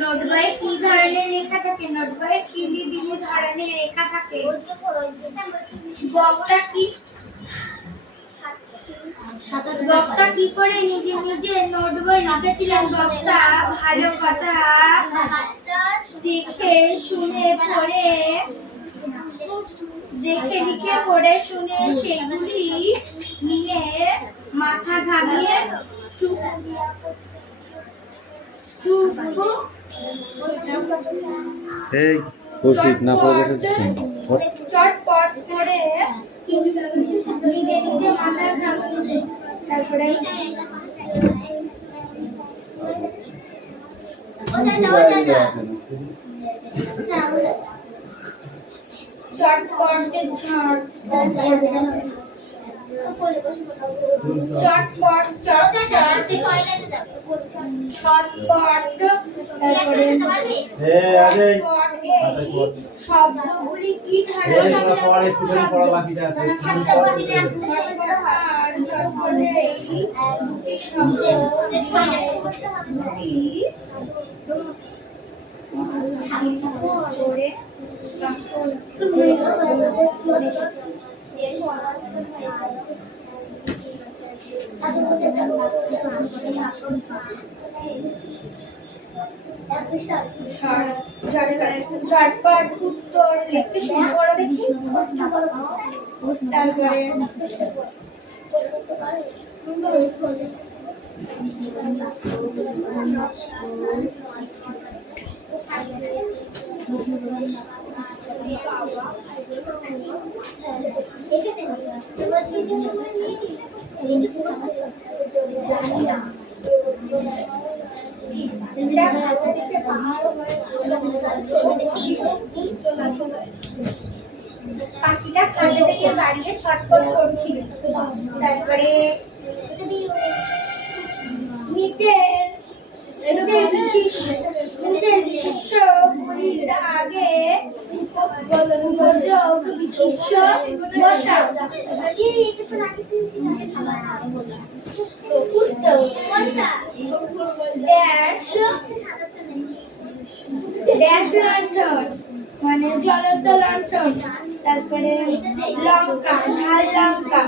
নোটবইয়ে কি ধরনের লেখা থাকে? নোটবইয়ে কি বিভিন্ন ধরনের লেখা থাকে? বক্তা কি বক্তা কি করে নিজে নিজে নোটবই লিখেছিলেন? বক্তা ভালো কথা দেখে শুনে পড়ে দেখে লিখে পড়ে শুনে সেগুলি নিয়ে মাথা ঘামিয়ে চুপ এই কৌশিক না পড়ে বসেছিস চটপট করে নিজে নিজে মাথা ঘামিয়ে তারপরে চটপট শব্দগুলি কি ঝটপট উত্তর লিখতে শুরু করো দেখি। তারপরে পাখিটা খাঁচা থেকে বাড়িয়ে ছটফট করছিল। তারপরে নিজের বিশেষ্যগুলির আগে উপযোগ বিশেষ্য বসাও। ড্যাশ লণ্ঠন মানে জ্বলন্ত লণ্ঠন। তারপরে লঙ্কা ঝাল লঙ্কা,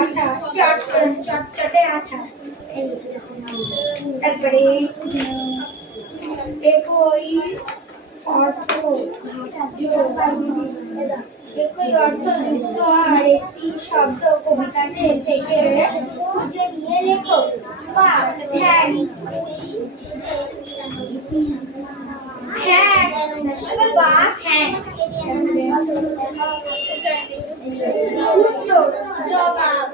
আঠা চটচটে আঠা। তারপরে একই অর্থযুক্ত আর একটি শব্দ কবিতাতে থেকে খুঁজে নিয়ে লেখো। উত্তর জবাব।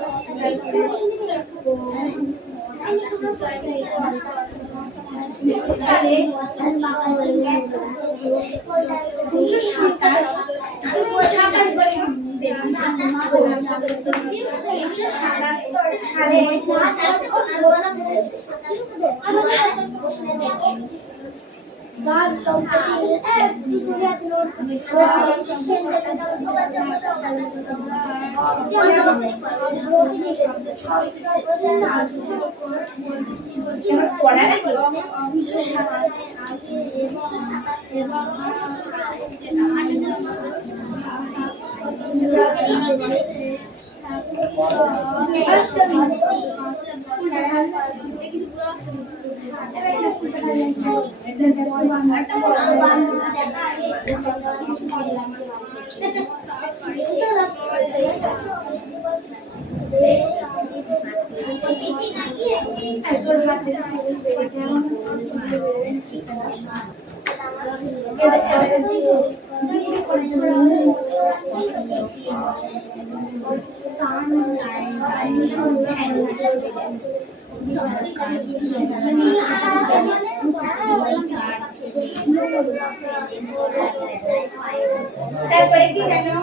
তারপরে কি জানো,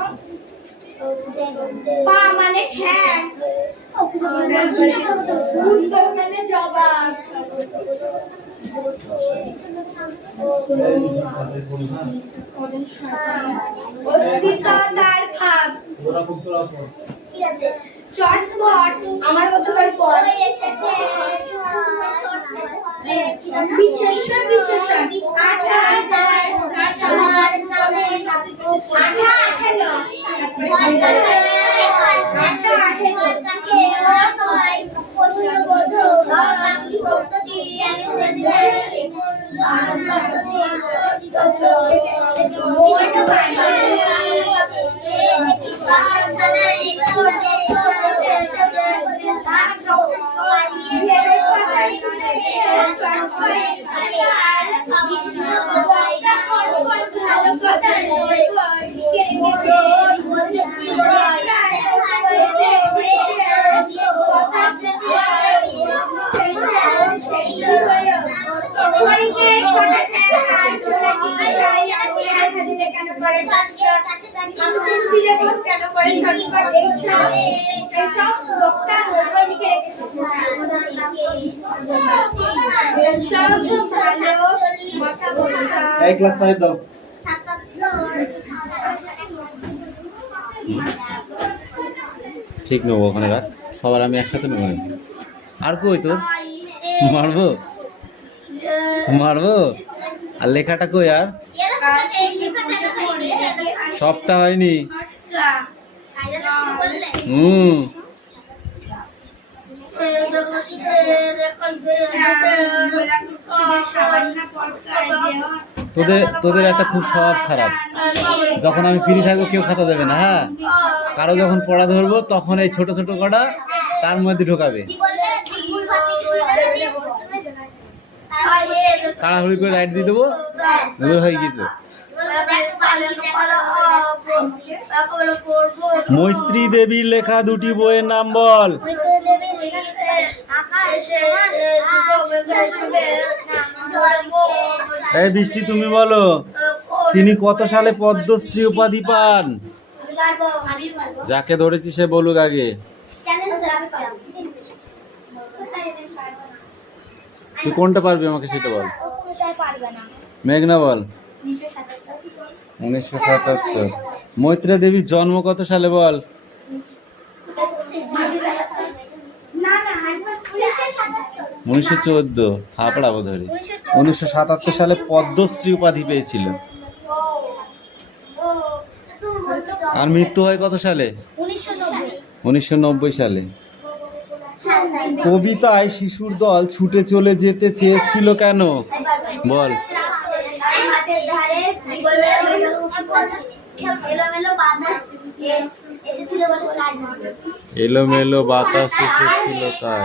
পা মানে ঠ্যাং, উত্তর মানে জবাব। তার ভাব। চটপট আমার কতবার পর এসেছে। বিশেষণ বিশেষণ আঠা আঠা এই ক্লাস 5 দাও। ঠিক নেবো, ওখানে রাখ, সবার আমি একসাথে নেবো। আর কই তোর মারবো মারবো আর লেখাটা কই? আর সবটা হয়নি। তোদের একটা খুব স্বভাব খারাপ, যখন আমি ফ্রি থাকবো কেউ খাতা দেবে না। হ্যাঁ, কারো যখন পড়া ধরবো তখন এই ছোট ছোট কটা তার মধ্যে ঢোকাবে, তাড়াহুড়ি করে রাইট দিয়ে দেবো, হয়ে গেছে। মৈত্রী দেবীর লেখা দুটি বইয়ের নাম বল। এই বৃষ্টি, তুমি বলো, তিনি কত সালে পদ্মশ্রী উপাধি পান? যাকে ধরেছি সে বলুক আগে। তুই কোনটা পারবি আমাকে সেটা বল। মেঘনা বল। 1977। মৈত্রী দেবীর জন্ম কত সালে বল? 1914। থাপড়া বোধ হয়। 1977 সালে পদ্মশ্রী উপাধি পেয়েছিল। আর মৃত্যু হয় কত সালে? 1990 সালে। কবিতায় শিশুর দল ছুটে চলে যেতে চেয়েছিল কেন বল? এলোমেলো বাতাস এসেছিল তাই।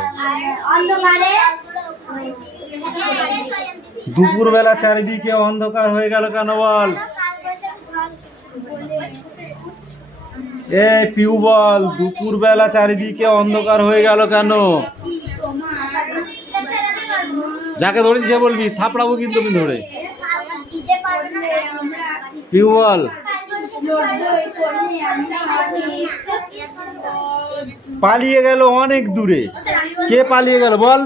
দুপুরবেলা চারিদিকে অন্ধকার হয়ে গেল কেন বল? এই পিউ বল, দুপুরবেলা চারিদিকে অন্ধকার হয়ে গেল কেন? যাকে ধরেছি সে বলবি, থাপড়াবো কিন্তু আমি ধরে। পিউ বল। পালিয়ে গেল অনেক দূরে। কে পালিয়ে গেল বল?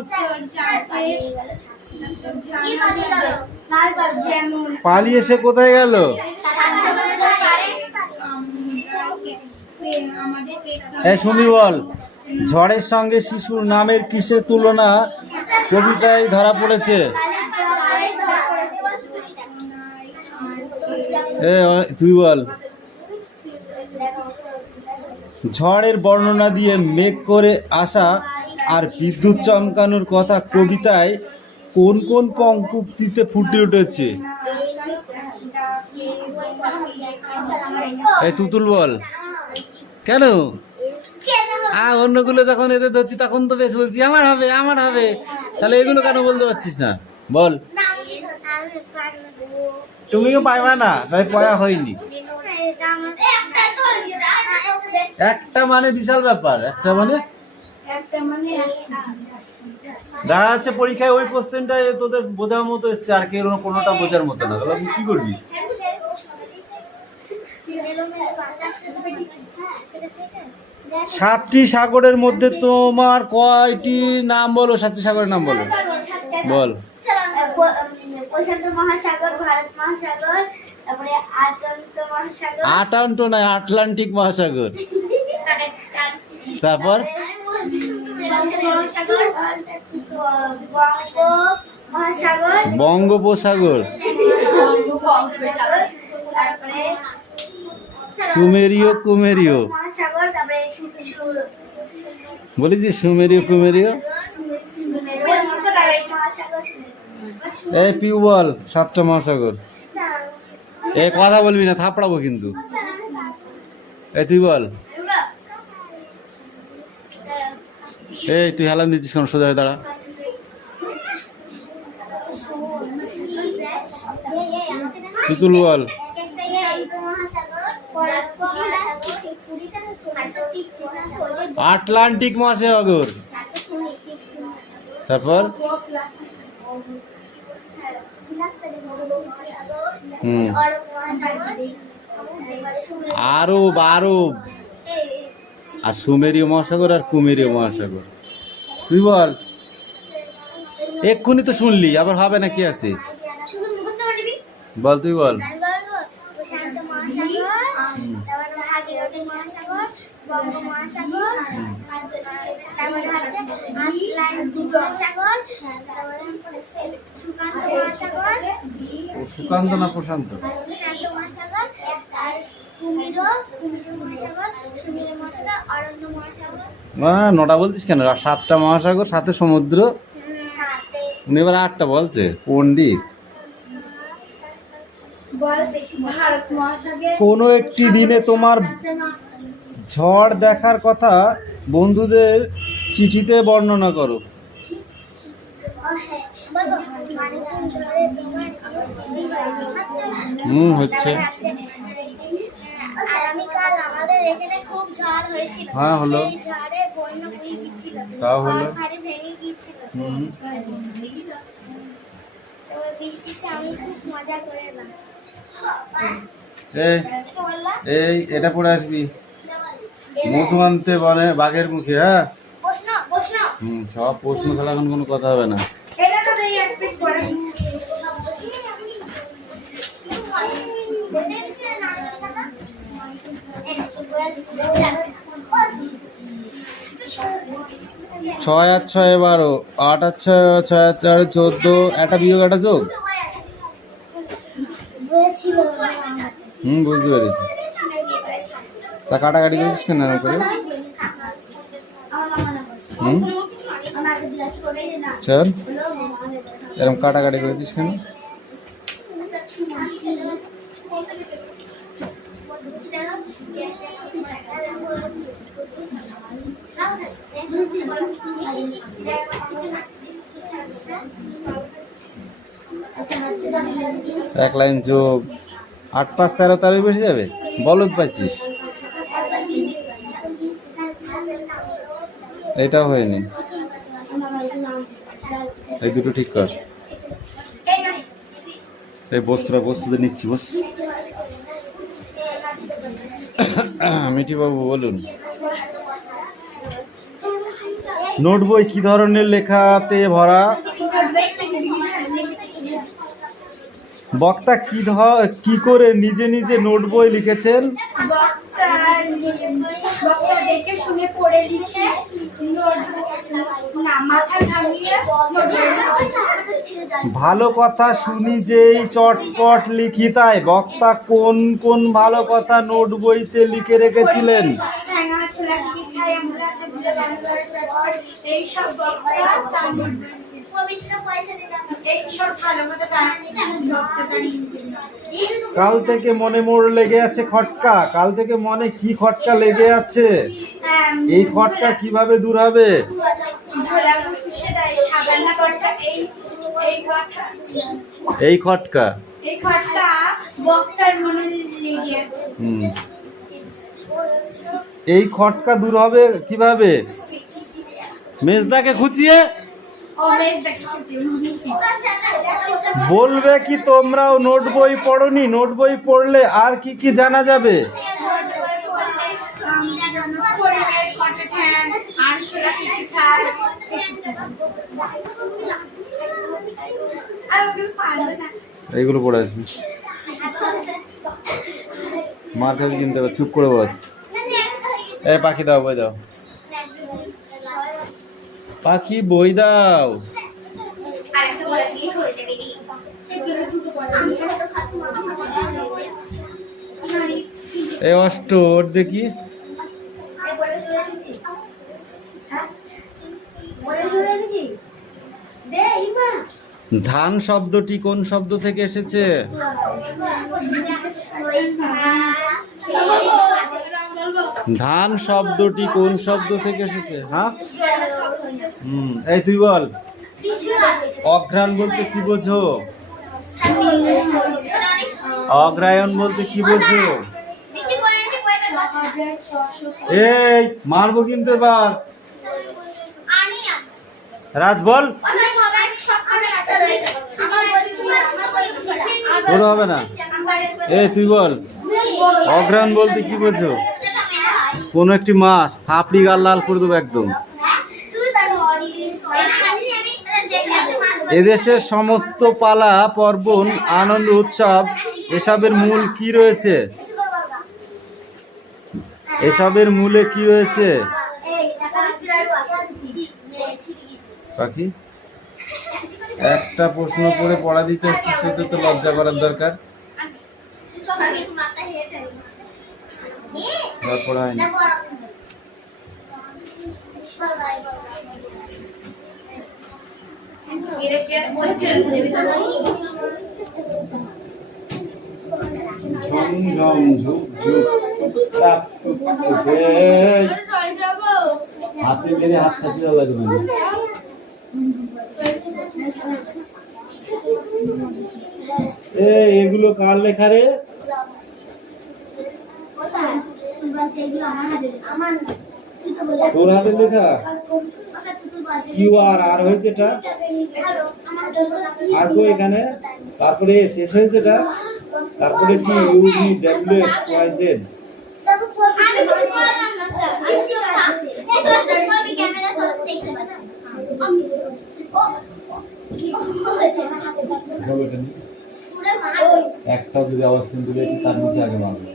পালিয়ে সে কোথায় গেল? সুমি বল। ঝড়ের সঙ্গে শিশুর নামের কিসের তুলনা কবিতায় ধরা পড়েছে? তুই বল। ঝড়ের বর্ণনা দিয়ে মেঘ করে আসা আর বিদ্যুৎ চমকানোর কথা কবিতায় কোন কোন পঙ্ক্তিতে ফুটে উঠেছে? তুতুল বল। কেন? অন্যগুলো যখন এদের ধরছি তখন তো বেশ বলছি আমার হবে আমার হবে, তাহলে এগুলো কেন বলতে পারছিস না বল? তুমিও পাইবা না, তাই পড়া হয়নি। একটা মানে বিশাল ব্যাপার, একটা মানে দেখা যাচ্ছে পরীক্ষায় ওই কোশ্চেনটা তোদের বোঝার মতো এসছে, আর কেউ কোনোটা বোঝার মতো না, তাহলে কি করবি? সাতটি সাগরের মধ্যে তোমার কয়টি নাম বলো? সাতটি সাগরের নাম বলো বল। প্রশান্ত মহাসাগর, ভারত মহাসাগর, তারপরে আটলান্টিক মহাসাগর। আটান্ট নয়, আটলান্টিক মহাসাগর। তারপর মহাসাগর, বঙ্গোপসাগর, তারপরে সুমেরীয় কুমেরীয়, মহাসাগর, তারপরে বলেছি সুমেরীয় কুমেরীয়। এই পিউ বল 7টা মহাসাগর। এ কথা বলবি না, থাপড়াবো কিন্তু। এই তুই বল। এই তুই হেলান দিচ্ছিস কেন? সোজা হয়ে দাঁড়া। তুতুল বল। আটলান্টিক মহাসাগর, তারপর আরব, আরব, আর সুমেরীয় মহাসাগর আর কুমেরীয় মহাসাগর। তুই বল। এক্ষুনি তো শুনলি, আবার হবে না কি আছে? বল, তুই বল। প্রশান্ত মহাসাগর, তারপরে ভাগীরথী মহাসাগর, বঙ্গ মহাসাগর, তারপরে হচ্ছে আটলান্টিক মহাসাগর, তারপরে সুকান্ত মহাসাগর, সুকান্ত না প্রশান্ত? প্রশান্ত মহাসাগর, আর কুমির মহাসাগর, সুনীল মহাসাগর, অরণ্য মহাসাগর। 9টা বলছিস কেন? 7টা মহাসাগর, 7 সমুদ্র। সাথে উনি এবার 8টা বলছে, পণ্ডিত। ভারত মহাসাগর। কোনো একটি দিনে তোমার ঝড় দেখার কথা বন্ধুদের চিঠিতে বর্ণনা করো। হচ্ছে। আগামীকাল আমাদের এখানে খুব ঝড় হয়েছিল। হ্যাঁ, হলো। সেই ঝড়ে বন্যা বয়ে গিয়েছিল, তাও হলো। ঘরবাড়ি ভেঙে গিয়েছিল। তো বৃষ্টিতে আমি খুব মজা করে এলাম। এই এটা পড়ে আসবি। মধু আনতে বনে বাঘের মুখে। হ্যাঁ, প্রশ্ন প্রশ্ন সব প্রশ্ন ছাড়া এখন কোনো কথা হবে না। এটা তো এই এক পিস পড়ে। 6 আর 6 12, 8 আর 6 6 আর 4 14, একটা বিয়োগ একটা যোগ। বুঝতে পেরেছি। তা কাটাকাটি করেছিস কেন এরকম করে? চল, এরকম কাটাকাটি করেছিস কেন? এক লাইন যোগ। 8 5 13, 13 বেশি যাবে। বলদ পাইছিস। এটাও হয়নি। এই দুটো ঠিক কর। এই বস্তুতে নিচ্ছি। বস। মিঠি বাবু বলুন। নোট বই কি ধরনের লেখাতে ভরা? বক্তা কি করে নিজে নিজে নোট বই লিখেছেন? ভালো কথা শুনি যেই চটপট লিখি তাই। বক্তা কোন কোন ভালো কথা নোট বইতে লিখে রেখেছিলেন? কাল থেকে মনে মোড় লেগে আছে খটকা। কাল থেকে মনে কি খটকা লেগে আছে? এই খটকা কিভাবে দূর হবে? এই খটকা এই খটকা দূর হবে কিভাবে? মেজদাকে খুঁচিয়ে। বলবে কি তোমরাও নোট বই পড়োনি? নোট বই পড়লে আর কি কি জানা যাবে? এইগুলো পড়ে আসবি। মার খাবি কিন্তু, চুপ করে বস। এই পাখি দাও, বই দাও। পাখি বই দাও। এই অষ্ট ওর দেখি। ধান শব্দটি কোন শব্দ থেকে এসেছে? ধান শব্দটি কোন শব্দ থেকে এসেছে? হ্যাঁ, এই তুই বল। অঘ্রাণ বলতে কি বোঝো? অগ্রায়ণ বলতে কি বোঝো? এই মারবো কিন্তু এবার। রাজ বল। তোর হবে না। এই তুই বল। অঘ্রাণ বলতে কি বোঝো? কোন একটি মাস। থাপড়ি গাল লাল করে দেবো একদম। এদেশের সমস্ত পালা পার্বণ আনন্দ উৎসব এসবের মূল কি রয়েছে? এসবের মূলে কি রয়েছে? পাখি একটা প্রশ্ন করে পড়া দিতে আসছিস, তো লজ্জা করার দরকার। পড়ায় না। ঝমঝম ঝুকঝুক চাপ চুপচুপে। হাতে মেরে হাত সাজিয়ে লাগবে না। এগুলো কার লেখা রে? তোর হাতের লেখা? কিউ আর আর হয়েছে এটা? আর কো এখানে? তারপরে শেষ হয়েছে এটা? তারপরে কি U V W X Y Z? একটা যদি আওয়াজ শুনতে পেয়েছি তার মুখে আগে মারবে।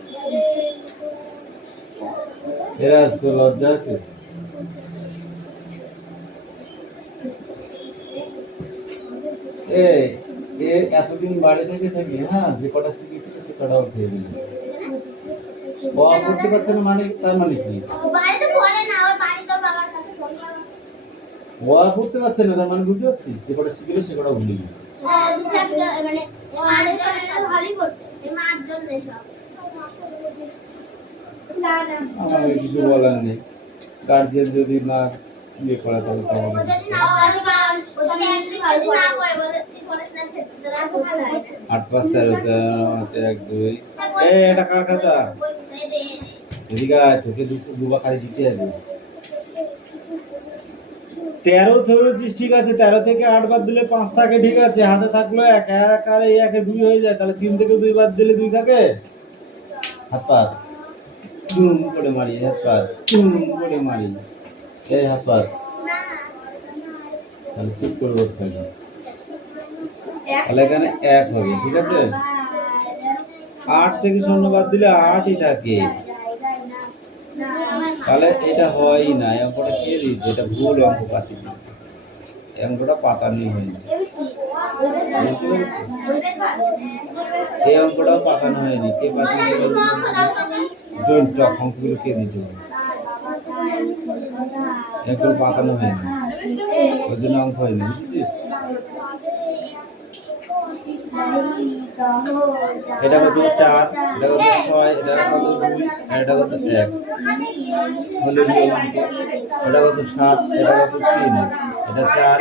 এরা আজকে লজ্জা আছে? এতদিন বাড়ি থেকে থাকি, হ্যাঁ, যে কটা শিখেছিল সে কটা উঠিয়ে দিল। করতে পারছে না মানে তার মানে কি? পড়তে পারছে না তার মানে বুঝতে পারছিস? যে কটা শিখেছিল সে কটা ভুলে গেল। আমার কিছু বলার নেই। গার্জিয়ান যদি না ইয়ে করে তাহলে আট পাঁচ 13 এটা কার খাতা? এদিকে তোকে দুবার খালি দিতে হবে। 13 ধরেছিস, ঠিক আছে। 13 থেকে 8 বাদ দিলে 5 থাকে, ঠিক আছে। হাতে থাকলো 1 আর এই 1 এ 2 হয়ে যায়, তাহলে 3 থেকে 2 বাদ দিলে 2 থাকে। হাত পা চুম করে মারি, হাত পা চুম করে মারি। এই হাত পা তাহলে চুপ করে বসতে হবে। তাহলে এখানে 1 হবে, ঠিক আছে। 8 থেকে 0 বাদ দিলে 8ই থাকে, তাহলে এটা হয়ই না। এই অঙ্কটা কে দিয়েছে? এটা ভুল অঙ্ক পাতি দিয়েছে। এই অঙ্কটা পাতানি হয়নি। এই অঙ্কটাও পাতানো হয়নি। কে পাতানো? অঙ্কগুলো কে দিয়েছে? এগুলো পাতানো হয়নি, ওই জন্য অঙ্ক হয়নি, বুঝছিস? এটা কত? 4, এটা কত? 6, এটা কত? 2, এটা কত? 1 হলো অঙ্ক। এটা কত? 7, এটা কত? 3, এটা 4,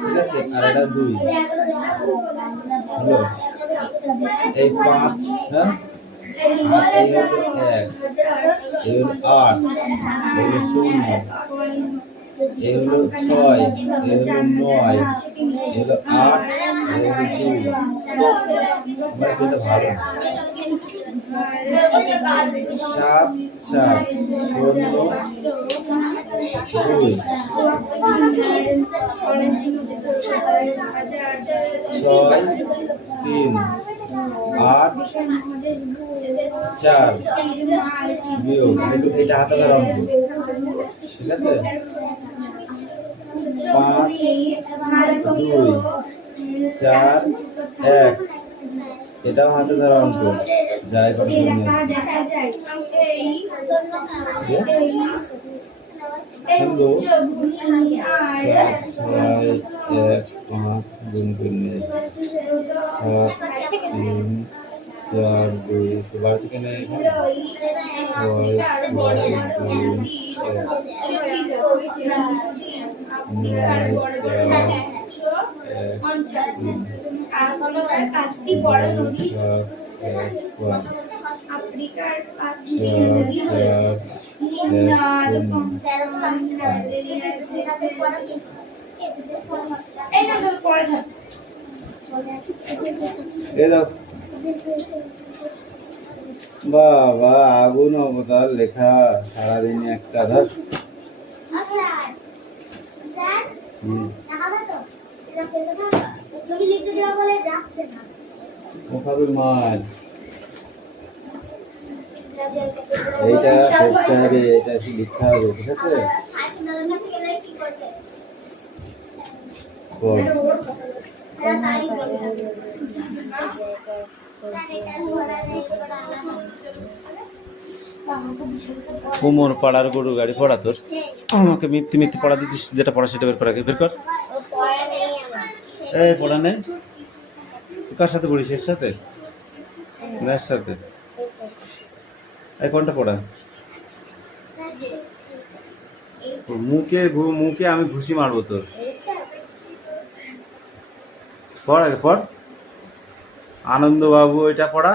ঠিক আছে। আর এটা 2 হলো এই 5, হ্যাঁ। আর এই হলো 1, এই হলো 8, এই হলো 0, এই হলো 6, এই হলো 9, এই হলো 8, এই হলো 2। আমার যেটা ভালো 7, 7, 16, 2, 6, 3, 8, 4 বিয়োগ। এটা হাতে ধরা অঙ্ক, ঠিক আছে। 5 2 4 1 এটাও হাতে ধরা অঙ্ক যাই করে দেখা যায় এই কিন্তু উচ্চভূমি আর 1 5 গুণ করলে 3 4 2 এবার থেকে নেই এখানে আফ্রিকার বাবা আগুন অবতার লেখা সারাদিন একটা ধর ওখানে মাছ এইটা করতে হবে, এটা একটু লিখতে হবে, ঠিক আছে? বল। কুমোর পাড়ার গরু গাড়ি পড়া তোর আমাকে মিথ্যে মিথ্যে পড়া দিচ্ছিস, যেটা পড়া সেটা বের করা বের কর। এই পড়া নেই, কার সাথে পড়িস? এর সাথে না এর সাথে? এই কোনটা পড়া? মুখে মুখে আমি ঘুষি মারবো তোর। পড় আগে পড়। আনন্দ বাবু এটা পড়া।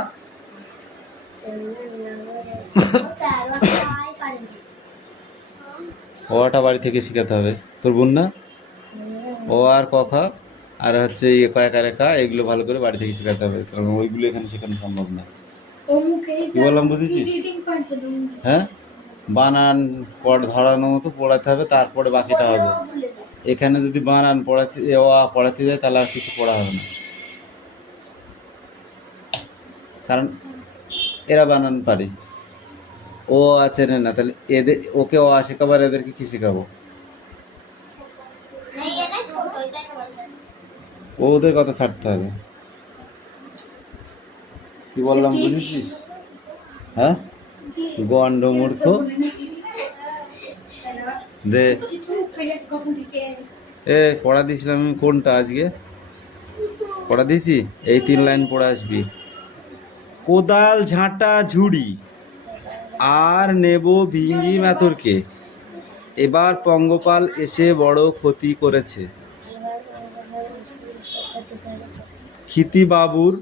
ওটা বাড়ি থেকে শিখাতে হবে তোর বোন না? ও আর ক খ আর হচ্ছে কয়েক আর একা এগুলো ভালো করে বাড়ি থেকে শেখাতে হবে, কারণ ওইগুলো এখানে শেখানো সম্ভব না। কি বললাম বুঝেছিস? হ্যাঁ, বানান পড় ধরানোর মতো পড়াতে হবে, তারপরে বাকিটা হবে। এখানে যদি বানান পড়াতে পড়াতে যায় তাহলে আর কিছু পড়া হবে না, কারণ এরা বানান পারে, ও আছে না, তাহলে এদের ওকে ও শেখাবার এদেরকে কি শেখাবো? ওদের কথা ছাড়তে হবে। কি বললাম বুঝেছিস? হ্যাঁ, গন্ড মূর্খ দে। এ পড়া দিয়েছিলাম আমি কোনটা আজকে পড়া দিয়েছি? এই 3 লাইন পড়ে আসবি। কোদাল ঝাঁটা ঝুড়ি আর নেব ভিঙ্গি মেথরকে, এবার পঙ্গপাল এসে বড় ক্ষতি করেছে। ক্ষিতি বাবুর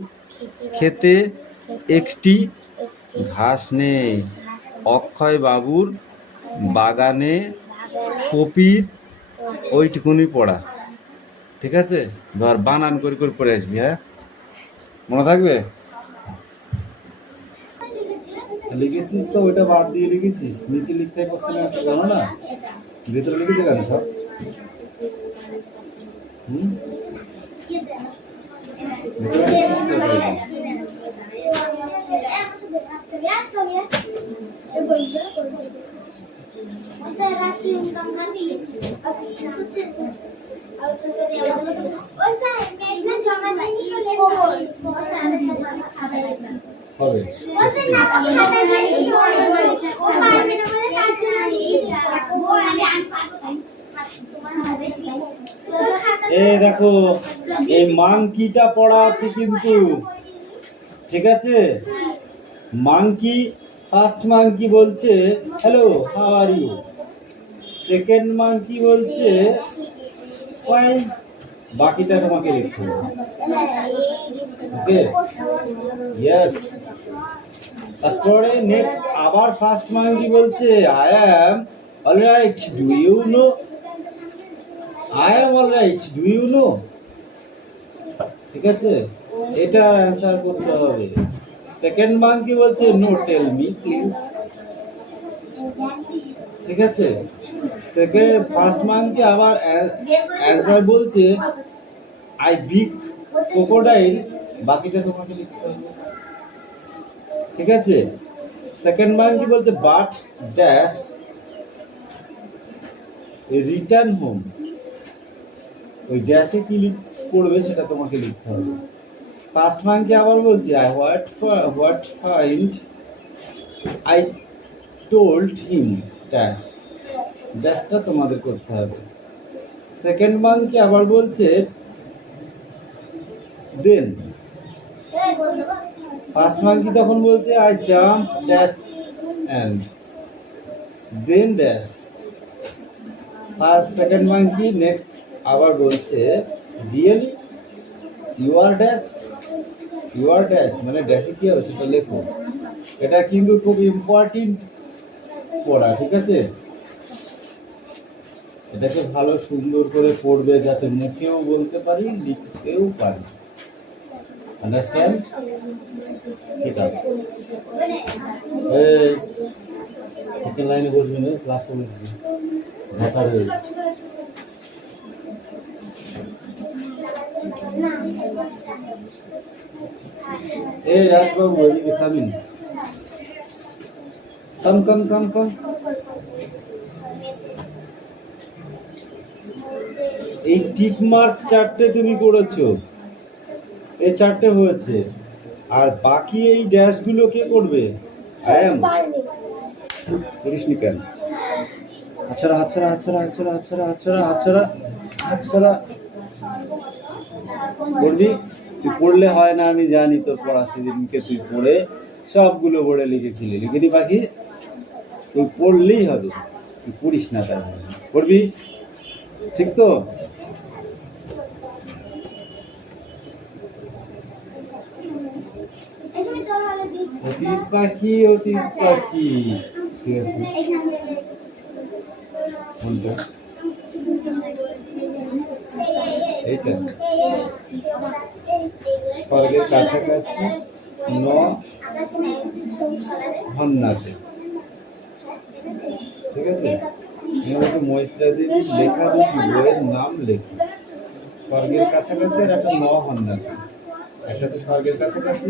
খেতে একটি ঘাস নেই, অক্ষয় বাবুর বাগানে কপির ওইটুকুনি পড়া। ঠিক আছে, ধর বানান করে করে পড়ে আসবি। হ্যাঁ, মনে থাকবে? লিখেছিস তো, ওইটা বাদ দিয়ে লিখেছিস, নিচে লিখতে কোশ্চেন আছে জানো না, ভিতরে লিখেছে কেন সব? হবে এই দেখো, এই মাংকিটা পড়া আছে কিন্তু, ঠিক আছে? মাংকি, ফার্স্ট মাংকি বলছে hello how are you, second monkey বলছে ফাইন, বাকিটা তোমাকে লিখতে হবে। Okay, yes. তারপরে নেক্সট আবার ফার্স্ট মাংকি বলছে I am alright, do you know? I am alright, do you know? ঠিক আছে, এটা অ্যানসার করতে হবে। সেকেন্ড মাংকি বলছে নো টেল মি প্লিজ, ঠিক আছে? ফার্স্ট মাংকি আবার অ্যানসার বলছে আই বিগ ক্রোকোডাইল, বাকিটা তোমাকে লিখতে হবে। ঠিক আছে, সেকেন্ড মাংকি বলছে বাট ড্যাশ রিটার্ন হোম, ওই ড্যাশে কি করবে সেটা তোমাকে লিখতে হবে। ফার্স্ট মানকে আবার বলছি what find I told him dash, ড্যাশটা তোমাদের করতে হবে। সেকেন্ড মানকে আবার বলছে দেন, ফার্স্ট মানকি তখন বলছে I jump dash and then dash. First second monkey next আবার বলছে really you are dash, you are dash মানে ড্যাশে কি হবে সেটা লেখো। এটা কিন্তু খুব ইম্পর্টেন্ট পড়া, ঠিক আছে? এটাকে ভালো সুন্দর করে পড়বে যাতে মুখেও বলতে পারি লিখতেও পারি। আন্ডারস্ট্যান্ড? ঠিক আছে, এই সেকেন্ড লাইনে বসবে না, ক্লাসটা বসবে ঢাকা রয়ে। এই রাজবাবু এদিকে খাবেন, কম কম কম কম। এই টিক মার্ক চারটে তুমি করেছো, এই চারটে হয়েছে, আর বাকি এই ড্যাশগুলো কে করবে? আই এম করিস নি কেন? আচ্ছারা আচ্ছারা আচ্ছারা আচ্ছারা আচ্ছারা আচ্ছারা আচ্ছারা আচ্ছারা করবি। তুই পড়লে হয় না আমি জানি, তোর পড়া সেদিনকে তুই পড়ে সবগুলো বোর্ডে লিখেছিলি, লিখে দি পাখি, তুই পড়লেই হবে, তুই পড়িস না তাই পড়বি, ঠিক তো? অতীত পাখি, অতীত পাখি, ঠিক আছে কোনটা? এইটা স্বর্গের কাছাকাছি ন হন্যাসে, ঠিক আছে? মৈত্রা দেবী লেখা দুটি বইয়ের নাম লেখি। স্বর্গের কাছাকাছি আর একটা ন হন্যাসে, একটা হচ্ছে স্বর্গের কাছাকাছি,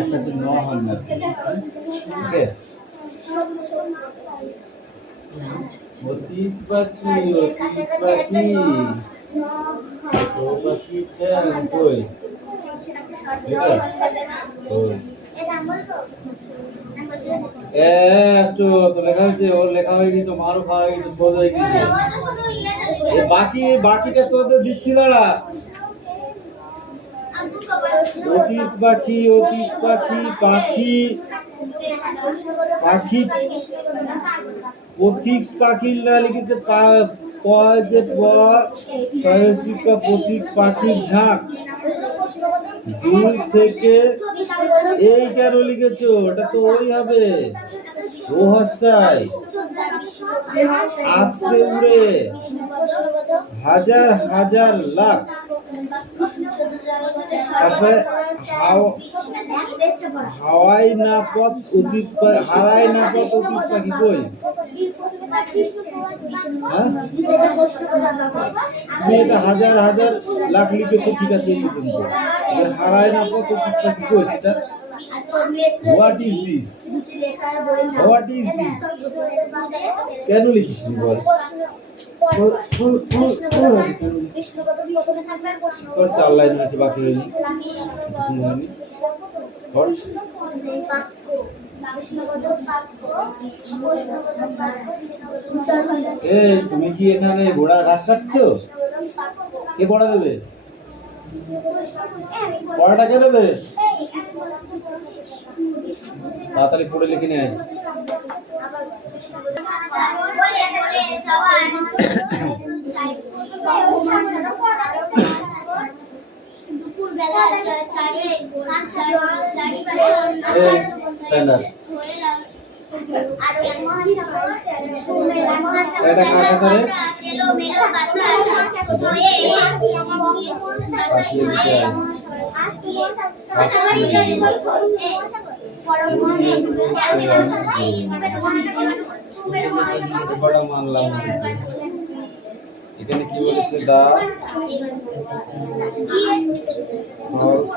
একটা হচ্ছে ন হন্যাসে, ঠিক আছে? অতীত পাখি, অতীত পাখি, তো পাখিটা কই? লেখা হয়েছে, ওর লেখা হয়ে গেছে, মারও খাওয়া হয়ে গেছে, সোজ হয়ে গেছে। বাকিটা তোদের দিচ্ছি, দাঁড়া। অতীত পাখি, অতীত পাখি, পাখি পাখি, পথিক পাখির না লিখেছে পথিক পাখির ঝাঁক, দূর থেকে এই কেন লিখেছো? ওটা তো ওই হবে, ও হাসায় আসছে উড়ে হাজার হাজার লাখ, তারপরে হাওয়াই না পথ অতীত, হারাই না পথ অতীত পাখি কই? তুমি এটা হাজার হাজার লাখ লিখেছো, ঠিক আছে, কিন্তু হারাই না পথ অতীত পাখি কই সেটা? What is this, what is this কেন লিখিস বল? চার লাইন আছে, বাকি হয়নি। তুমি কি এখানে ঘোড়ার ঘাস কাটছ? কে পড়া দেবে? পড়াটা কে দেবে? তাড়াতাড়ি পড়ে লিখে নিয়ে আয়। মানলাম এখানে কি বলেছে? দা হাউস